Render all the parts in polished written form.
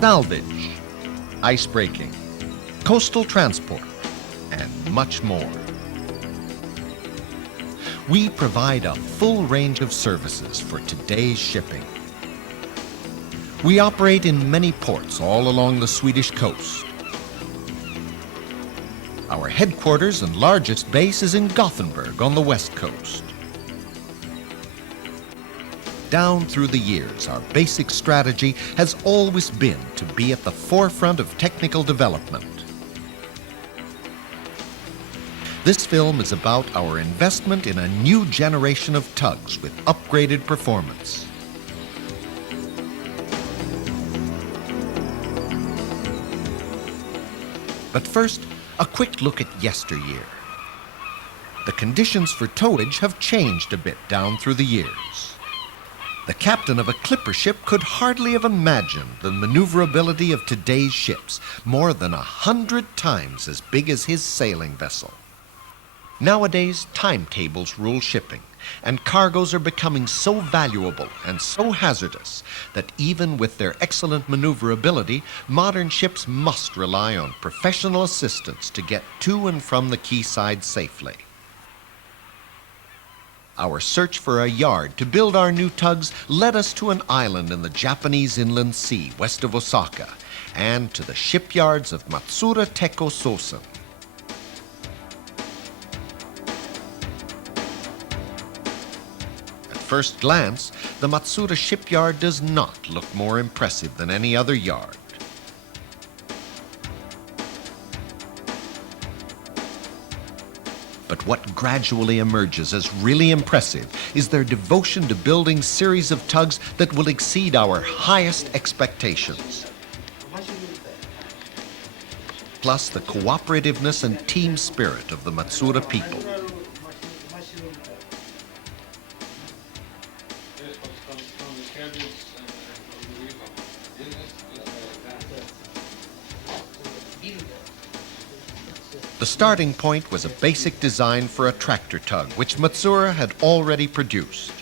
salvage, ice breaking, coastal transport, and much more. We provide a full range of services for today's shipping. We operate in many ports all along the Swedish coast. Our headquarters and largest base is in Gothenburg on the west coast. Down through the years, our basic strategy has always been to be at the forefront of technical development. This film is about our investment in a new generation of tugs with upgraded performance. But first, a quick look at yesteryear. The conditions for towage have changed a bit down through the years. The captain of a clipper ship could hardly have imagined the maneuverability of today's ships, more than 100 times as big as his sailing vessel. Nowadays, timetables rule shipping, and cargoes are becoming so valuable and so hazardous that even with their excellent maneuverability, modern ships must rely on professional assistance to get to and from the quayside safely. Our search for a yard to build our new tugs led us to an island in the Japanese Inland Sea west of Osaka and to the shipyards of Matsuura Tekko Sosen. At first glance, the Matsuura shipyard does not look more impressive than any other yard. But what gradually emerges as really impressive is their devotion to building series of tugs that will exceed our highest expectations. Plus the cooperativeness and team spirit of the Matsuura people. The starting point was a basic design for a tractor tug, which Matsuura had already produced.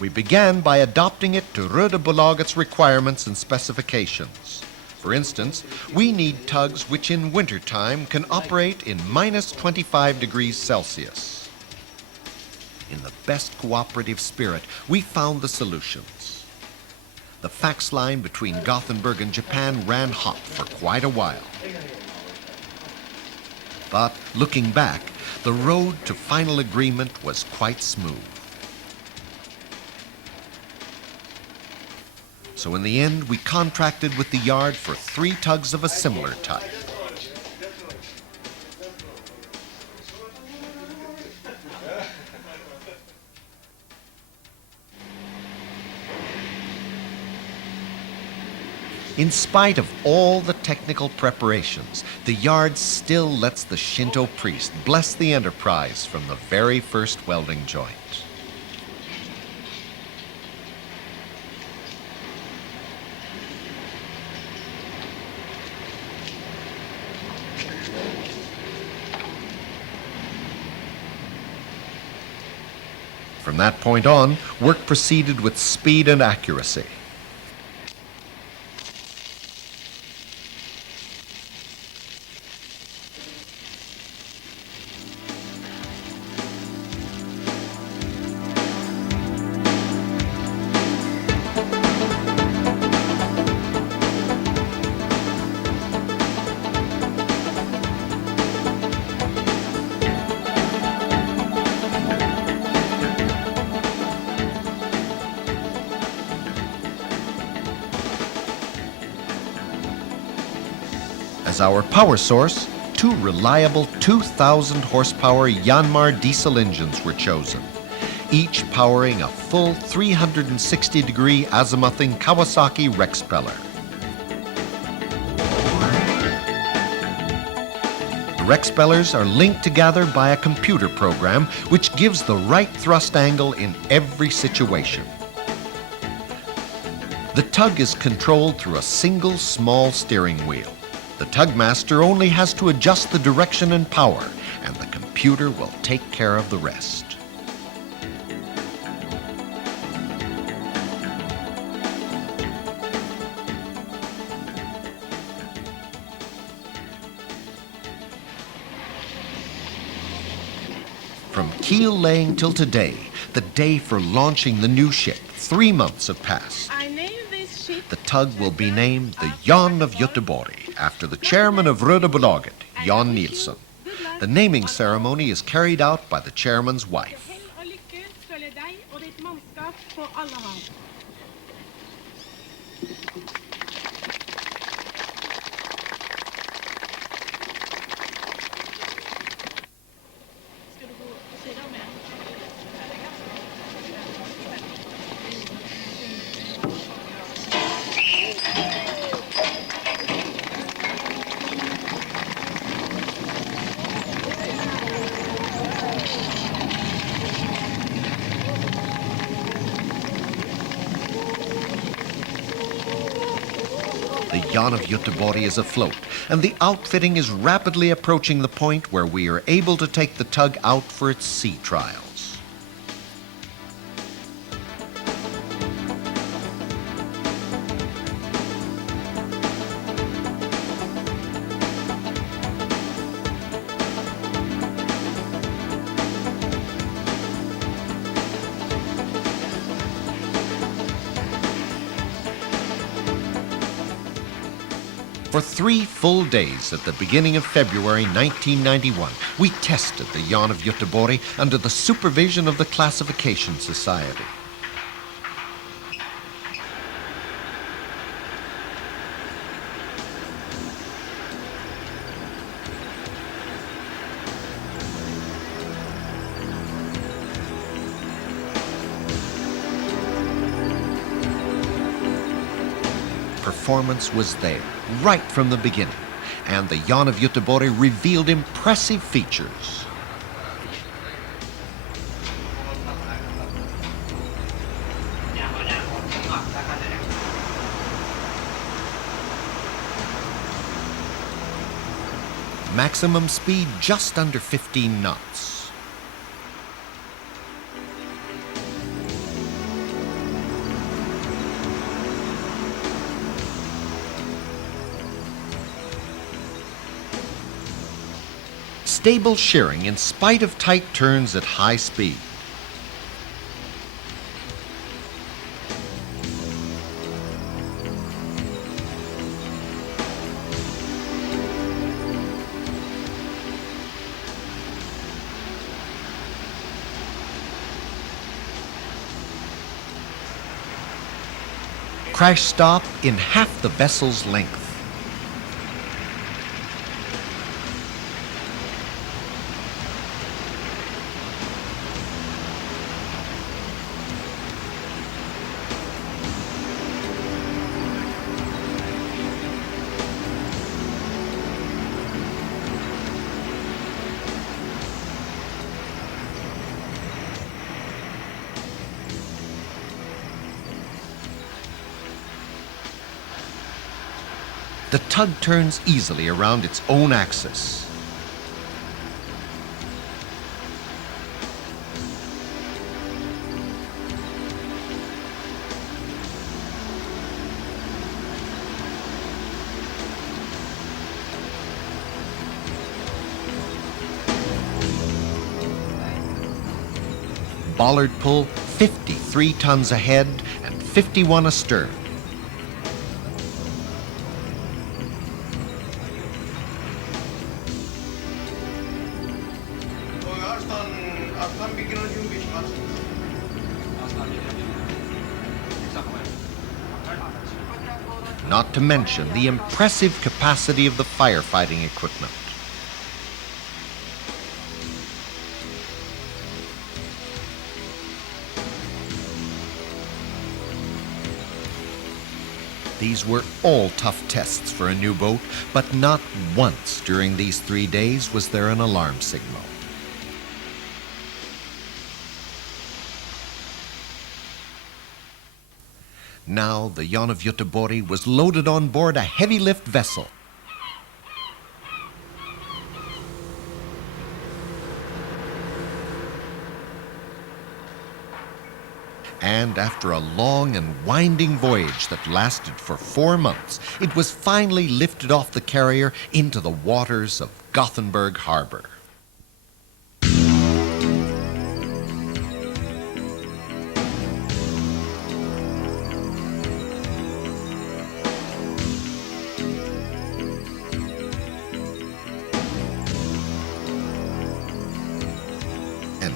We began by adopting it to Röda Bolaget's requirements and specifications. For instance, we need tugs which in wintertime can operate in minus 25 degrees Celsius. In the best cooperative spirit, we found the solutions. The fax line between Gothenburg and Japan ran hot for quite a while. But looking back, the road to final agreement was quite smooth. So in the end, we contracted with the yard for 3 tugs of a similar type. In spite of all the technical preparations, the yard still lets the Shinto priest bless the enterprise from the very first welding joint. From that point on, work proceeded with speed and accuracy. As our power source, 2 reliable 2,000 horsepower Yanmar diesel engines were chosen, each powering a full 360-degree azimuthing Kawasaki Rexpeller. The Rexpellers are linked together by a computer program which gives the right thrust angle in every situation. The tug is controlled through a single small steering wheel. The tugmaster only has to adjust the direction and power, and the computer will take care of the rest. From keel laying till today, the day for launching the new ship, 3 months have passed. I name this ship. The tug will be named the Jan of Göteborg, after the chairman of Röda Bolaget, Jan Nilsson. The naming ceremony is carried out by the chairman's wife. Hell og lykke følger deg og ditt mannskap på alle hav. Skal du gå sidan med? The Jan of Göteborg is afloat, and the outfitting is rapidly approaching the point where we are able to take the tug out for its sea trials. For 3 full days at the beginning of February 1991, we tested the Jan of Göteborg under the supervision of the Classification Society. Performance was there, right from the beginning, and the Jan of Göteborg revealed impressive features. Maximum speed just under 15 knots. Stable shearing in spite of tight turns at high speed. Crash stop in half the vessel's length. The tug turns easily around its own axis. Bollard pull 53 tons ahead and 51 astern. Not to mention the impressive capacity of the firefighting equipment. These were all tough tests for a new boat, but not once during these 3 days was there an alarm signal. Now the Jan of Göteborg was loaded on board a heavy lift vessel. And after a long and winding voyage that lasted for 4 months, it was finally lifted off the carrier into the waters of Gothenburg Harbor.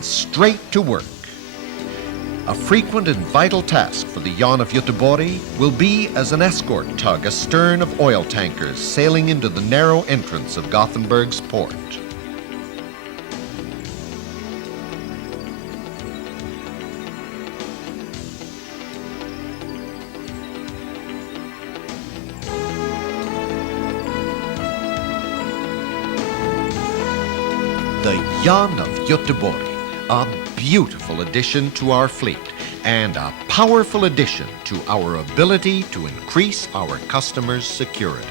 and straight to work. A frequent and vital task for the Jan of Göteborg will be as an escort tug astern of oil tankers sailing into the narrow entrance of Gothenburg's port. The Jan of Göteborg, a beautiful addition to our fleet and a powerful addition to our ability to increase our customers' security.